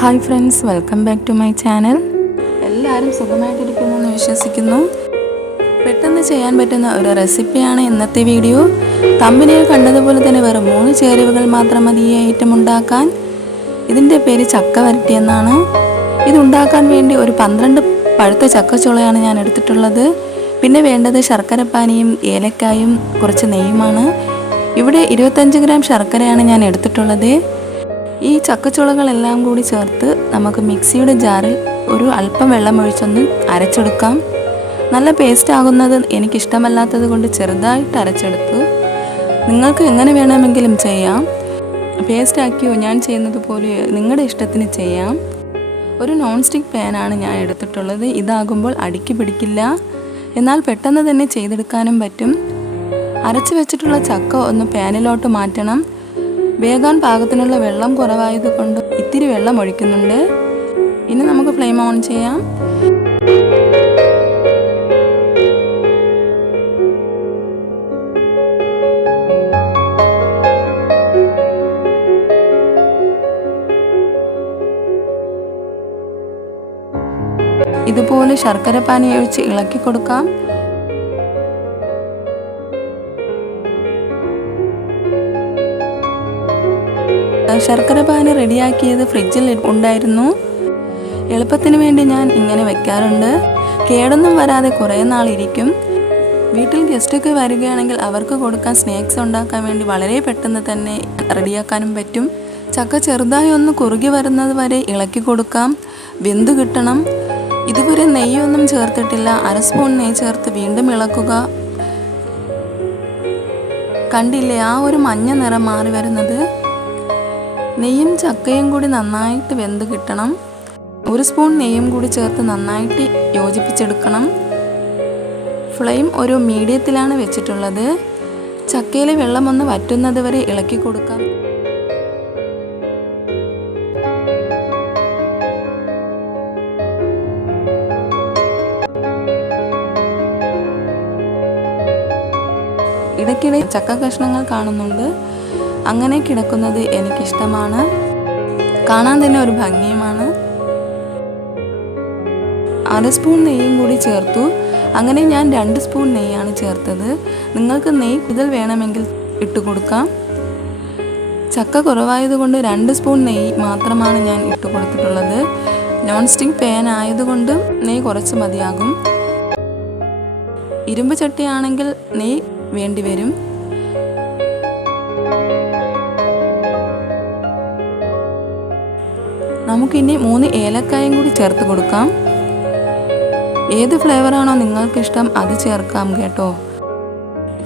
Hi friends, welcome back to my channel. എല്ലാവരും സുഖമായിട്ടിരിക്കുന്നെന്ന് വിശ്വസിക്കുന്നു. പെട്ടെന്ന് ചെയ്യാൻ പറ്റുന്ന ഒരു റെസിപ്പിയാണ് ഇന്നത്തെ വീഡിയോ. തമ്പനിയിൽ കണ്ടതുപോലെ തന്നെ വെറും 3 ചേരുവകൾ മാത്രം മതി ഈ ഐറ്റം ഉണ്ടാക്കാൻ. ഇതിൻ്റെ പേര് ചക്ക വരട്ടി എന്നാണ്. ഇതുണ്ടാക്കാൻ വേണ്ടി ഒരു 12 പഴുത്ത ചക്കച്ചുളയാണ് ഞാൻ എടുത്തിട്ടുള്ളത്. പിന്നെ വേണ്ടത് ശർക്കരപ്പാനിയും ഏലക്കായും കുറച്ച് നെയ്യുമാണ്. ഇവിടെ 25 ഗ്രാം ശർക്കരയാണ് ഞാൻ എടുത്തിട്ടുള്ളത്. ഈ ചക്കച്ചുളകളെല്ലാം കൂടി ചേർത്ത് നമുക്ക് മിക്സിയുടെ ജാറിൽ ഒരു അല്പം വെള്ളം ഒഴിച്ചൊന്ന് അരച്ചെടുക്കാം. നല്ല പേസ്റ്റ് ആകുന്നത് എനിക്കിഷ്ടമല്ലാത്തത് കൊണ്ട് ചെറുതായിട്ട് അരച്ചെടുത്തു. നിങ്ങൾക്ക് എങ്ങനെ വേണമെങ്കിലും ചെയ്യാം. പേസ്റ്റ് ആക്കിയോ ഞാൻ ചെയ്യുന്നത് പോലെ നിങ്ങളുടെ ഇഷ്ടത്തിന് ചെയ്യാം. ഒരു നോൺ സ്റ്റിക്ക് പാനാണ് ഞാൻ എടുത്തിട്ടുള്ളത്. ഇതാകുമ്പോൾ അടിക്ക് പിടിക്കില്ല, എന്നാൽ പെട്ടെന്ന് തന്നെ ചെയ്തെടുക്കാനും പറ്റും. അരച്ചു വെച്ചിട്ടുള്ള ചക്ക ഒന്ന് പാനിലോട്ട് മാറ്റണം. വേകാൻ പാകത്തിനുള്ള വെള്ളം കുറവായതുകൊണ്ട് ഇത്തിരി വെള്ളം ഒഴിക്കുന്നുണ്ട്. ഇനി നമുക്ക് ഫ്ലെയിം ഓൺ ചെയ്യാം. ഇതുപോലെ ശർക്കരപ്പാനി ഒഴിച്ച് ഇളക്കി കൊടുക്കാം. ശർക്കരപ്പാനി റെഡിയാക്കിയത് ഫ്രിഡ്ജിൽ ഉണ്ടായിരുന്നു. എളുപ്പത്തിന് വേണ്ടി ഞാൻ ഇങ്ങനെ വെക്കാറുണ്ട്. കേടൊന്നും വരാതെ കുറേ നാളിരിക്കും. വീട്ടിൽ ഗസ്റ്റൊക്കെ വരികയാണെങ്കിൽ അവർക്ക് കൊടുക്കാൻ സ്നാക്സ് ഉണ്ടാക്കാൻ വേണ്ടി വളരെ പെട്ടെന്ന് തന്നെ റെഡിയാക്കാനും പറ്റും. ചക്ക ചെറുതായി ഒന്ന് കുറുകി വരുന്നത് വരെ ഇളക്കി കൊടുക്കാം. വെന്ത് കിട്ടണം. ഇതുവരെ നെയ്യൊന്നും ചേർത്തിട്ടില്ല. 1/2 സ്പൂൺ നെയ്യ് ചേർത്ത് വീണ്ടും ഇളക്കുക. കണ്ടില്ലേ ആ ഒരു മഞ്ഞ നിറം മാറി വരുന്നത്? നെയ്യും ചക്കയും കൂടി നന്നായിട്ട് വെന്ത് കിട്ടണം. 1 സ്പൂൺ നെയ്യും കൂടി ചേർത്ത് നന്നായിട്ട് യോജിപ്പിച്ചെടുക്കണം. ഫ്ലെയിം ഒരു മീഡിയത്തിലാണ് വെച്ചിട്ടുള്ളത്. ചക്കയിലെ വെള്ളം ഒന്ന് വറ്റുന്നത് വരെ ഇളക്കി കൊടുക്കാം. ഇടയ്ക്കിടെ ചക്ക കഷ്ണങ്ങൾ കാണുന്നുണ്ട്. അങ്ങനെ കിടക്കുന്നത് എനിക്കിഷ്ടമാണ്. കാണാൻ തന്നെ ഒരു ഭംഗിയുമാണ്. 1/2 സ്പൂൺ നെയ്യും കൂടി ചേർത്തു. അങ്ങനെ ഞാൻ 2 സ്പൂൺ നെയ്യാണ് ചേർത്തത്. നിങ്ങൾക്ക് നെയ്യ് കൂടുതൽ വേണമെങ്കിൽ ഇട്ട് കൊടുക്കാം. ചക്ക കുറവായതുകൊണ്ട് 2 സ്പൂൺ നെയ്യ് മാത്രമാണ് ഞാൻ ഇട്ട് കൊടുത്തിട്ടുള്ളത്. നോൺ സ്റ്റിക്ക് പാൻ ആയതുകൊണ്ട് നെയ്യ് കുറച്ച് മതിയാകും. ഇരുമ്പ് ചട്ടിയാണെങ്കിൽ നെയ്യ് വേണ്ടി വരും. നമുക്കിനി 3 ഏലക്കായും കൂടി ചേർത്ത് കൊടുക്കാം. ഏത് ഫ്ലേവറാണോ നിങ്ങൾക്കിഷ്ടം അത് ചേർക്കാം കേട്ടോ.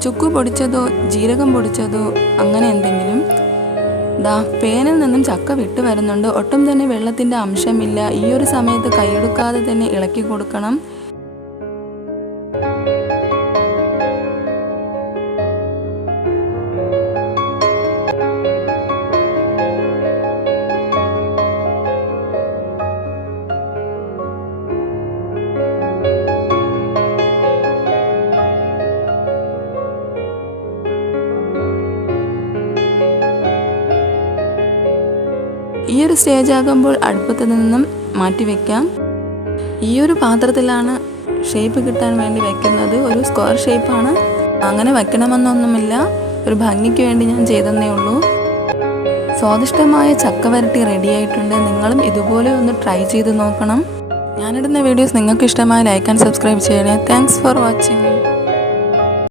ചുക്ക് പൊടിച്ചതോ ജീരകം പൊടിച്ചതോ അങ്ങനെ എന്തെങ്കിലും. പേനിൽ നിന്നും ചക്ക വിട്ട് വരുന്നുണ്ട്. ഒട്ടും തന്നെ വെള്ളത്തിൻ്റെ അംശമില്ല. ഈ ഒരു സമയത്ത് കൈയെടുക്കാതെ തന്നെ ഇളക്കി കൊടുക്കണം. ഈ ഒരു സ്റ്റേജ് ആകുമ്പോൾ അടുപ്പത്ത് നിന്നും മാറ്റി വയ്ക്കാം. ഈ ഒരു പാത്രത്തിലാണ് ഷേപ്പ് കിട്ടാൻ വേണ്ടി വയ്ക്കുന്നത്. ഒരു സ്ക്വയർ ഷേപ്പാണ്. അങ്ങനെ വയ്ക്കണമെന്നൊന്നുമില്ല, ഒരു ഭംഗിക്ക് വേണ്ടി ഞാൻ ചെയ്തതേ ഉള്ളൂ. സ്വാദിഷ്ടമായ ചക്ക വരട്ടി റെഡി ആയിട്ടുണ്ട്. നിങ്ങളും ഇതുപോലെ ഒന്ന് ട്രൈ ചെയ്ത് നോക്കണം. ഞാനിടുന്ന വീഡിയോസ് നിങ്ങൾക്ക് ഇഷ്ടമായ ലൈക്ക് ആൻഡ് സബ്സ്ക്രൈബ് ചെയ്യണേ. Thanks for watching.